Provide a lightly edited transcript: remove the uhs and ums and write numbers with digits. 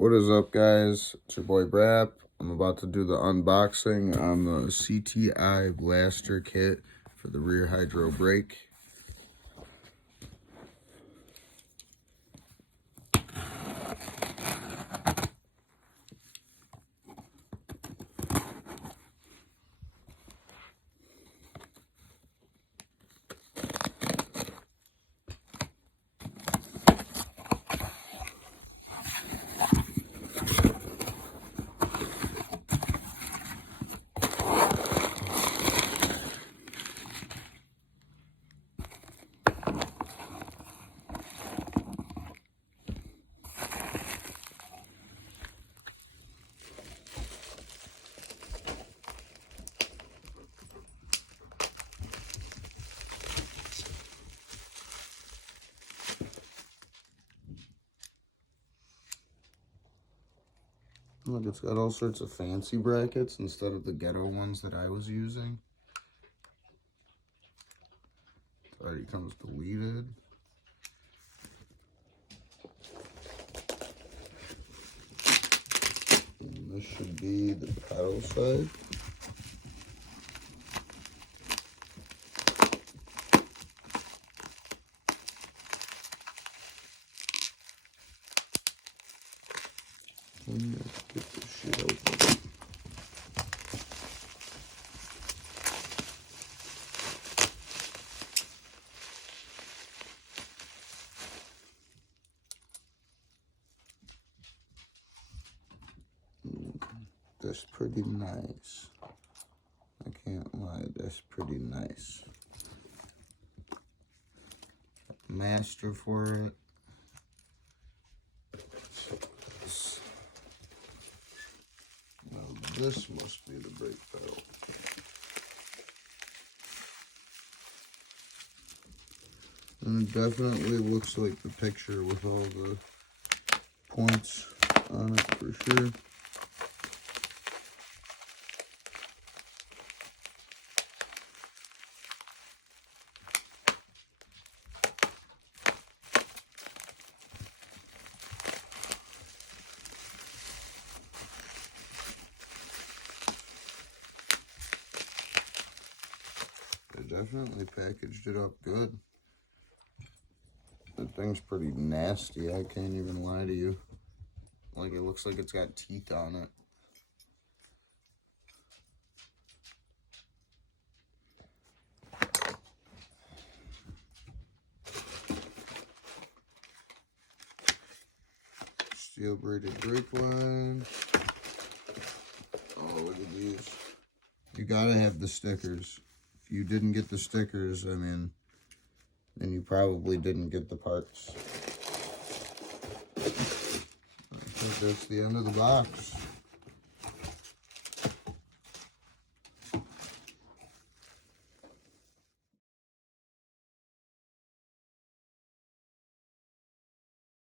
What is up, guys? It's your boy Brap. I'm about to do the unboxing on the CTI Blaster kit for the rear hydro brake. Look, it's got all sorts of fancy brackets instead of the ghetto ones that I was using. It already comes deleted. And this should be the pedal side. Let's get this shit open. That's pretty nice. I can't lie, that's pretty nice. Master for it. Now this must be the brake pedal. And it definitely looks like the picture with all the points on it for sure. They definitely packaged it up good. That thing's pretty nasty, I can't even lie to you. Like, it looks like it's got teeth on it. Steel braided brake line. Oh, look at these. You gotta have the stickers. If you didn't get the stickers, I mean, then you probably didn't get the parts. I think that's the end of the box.